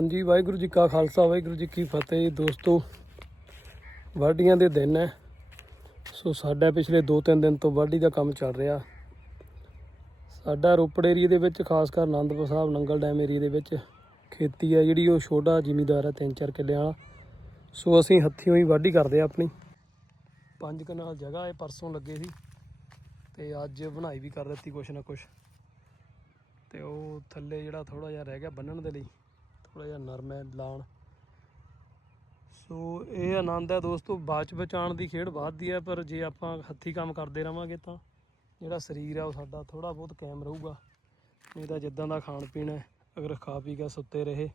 ਹਾਂਜੀ, ਵਾਹਿਗੁਰੂ ਜੀ ਕਾ ਖਾਲਸਾ, ਵਾਹਿਗੁਰੂ ਜੀ ਕੀ ਫਤਿਹ। ਦੋਸਤੋ, ਵਾਢੀਆਂ ਦੇ ਦਿਨ ਹੈ ਸੋ ਸਾਡਾ ਪਿਛਲੇ 2-3 ਦਿਨ ਤੋਂ ਵਾਢੀ ਦਾ ਕੰਮ ਚੱਲ ਰਿਹਾ। ਸਾਡਾ ਰੋਪੜ ਏਰੀਏ ਦੇ ਵਿੱਚ, ਖਾਸ ਕਰ ਆਨੰਦਪੁਰ ਸਾਹਿਬ, ਨੰਗਲ ਡੈਮ ਏਰੀਏ ਦੇ ਵਿੱਚ ਖੇਤੀ ਹੈ ਜਿਹੜੀ ਉਹ ਛੋਟਾ ਜ਼ਿਮੀਦਾਰ ਹੈ 3-4 ਕਿੱਲਿਆਂ ਵਾਲਾ। ਸੋ ਅਸੀਂ ਹੱਥੀਂ ਹੀ ਵਾਢੀ ਕਰਦੇ ਆ ਆਪਣੀ। ਪੰਜ ਕਨਾਲ ਜਗ੍ਹਾ ਹੈ ਪਰਸੋਂ ਲੱਗੇ ਸੀ। ਤੇ ਅੱਜ ਬਣਾਈ ਵੀ ਕਰ ਦਿੱਤੀ ਕੁਛ ਨਾ ਕੁਛ। ਤੇ ਉਹ ਥੱਲੇ ਜਿਹੜਾ ਥੋੜਾ ਜਿਹਾ ਰਹਿ ਗਿਆ ਬੰਨਣ ਦੇ ਲਈ। ਥੋੜਾ ਜਿਹਾ ਨਰਮ ਹੈ ਲਾਣ ਸੋ ਇਹ ਆਨੰਦ ਹੈ ਦੋਸਤੋ, ਬਾਅਦ ਚ ਬਚਾਉਣ ਦੀ ਖੇਡ ਵੱਧਦੀ ਹੈ, ਪਰ ਜੇ ਆਪਾਂ ਹੱਥੀ ਕੰਮ ਕਰਦੇ ਰਵਾਂਗੇ ਤਾਂ ਜਿਹੜਾ ਸਰੀਰ ਆ ਉਹ ਸਾਡਾ ਥੋੜਾ ਬਹੁਤ ਕਾਇਮ ਰਹੂਗਾ। ਨਹੀਂ ਤਾਂ ਜਿੱਦਾਂ ਦਾ ਖਾਣ ਪੀਣ ਹੈ, ਅਗਰ ਖਾ ਪੀ ਕੇ ਸੁੱਤੇ ਰਹੇ।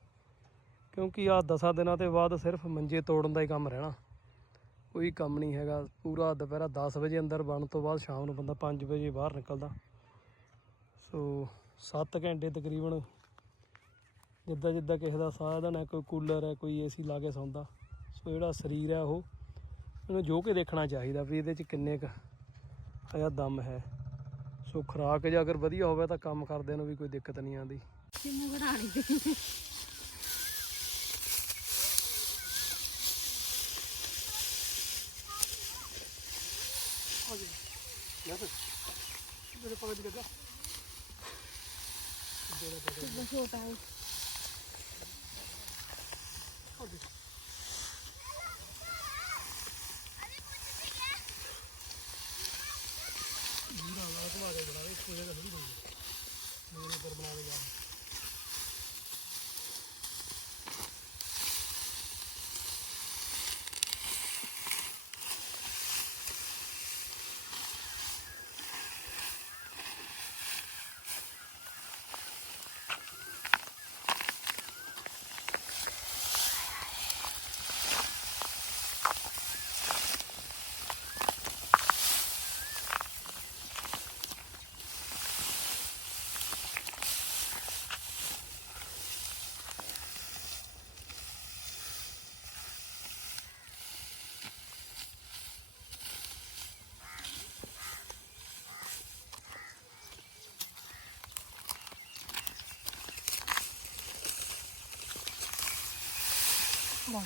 ਕਿਉਂਕਿ ਆ ਦਸਾਂ ਦਿਨਾਂ ਤੇ ਬਾਅਦ ਸਿਰਫ ਮੰਜੇ ਤੋੜਨ ਦਾ ਹੀ ਕੰਮ ਰਹਿਣਾ। ਕੋਈ ਕੰਮ ਨਹੀਂ ਹੈਗਾ, ਪੂਰਾ ਦੁਪਹਿਰਾ 10 ਵਜੇ ਅੰਦਰ ਬਣਨ ਤੋਂ ਬਾਅਦ ਸ਼ਾਮ ਨੂੰ ਬੰਦਾ 5 ਵਜੇ ਬਾਹਰ ਨਿਕਲਦਾ। ਸੋ 7 ਘੰਟੇ ਤਕਰੀਬਨ ਜਿੱਦਾਂ ਜਿੱਦਾਂ ਕਿਸੇ ਦਾ ਸਾਧਨ ਹੈ ਕੋਈ ਕੂਲਰ ਹੈ ਕੋਈ ਏਸੀ ਲਾ ਕੇ ਸੌਂਦਾ। ਸੋ ਜਿਹੜਾ ਸਰੀਰ ਹੈ ਉਹ ਇਹਨੂੰ ਜੋ ਕੇ ਦੇਖਣਾ ਚਾਹੀਦਾ ਵੀ ਇਹਦੇ 'ਚ ਕਿੰਨੇ ਕੁ ਹਜਾ ਦਮ ਹੈ। ਸੋ ਖੁਰਾਕ ਜੇ ਅਗਰ ਵਧੀਆ ਹੋਵੇ ਤਾਂ ਕੰਮ ਕਰਦੇ ਨੂੰ ਵੀ ਕੋਈ ਦਿੱਕਤ ਨਹੀਂ ਆਉਂਦੀ। ਕਿੰਨੇ ਬਣਾਣੀ ਤੇ? ਮੇਰੇ ਪਕੜ ਲੱਗਾ ਛੋਟਾ ਹੈ? ਬਣਾ ਕਰਕੇ ਨਹੀਂ வா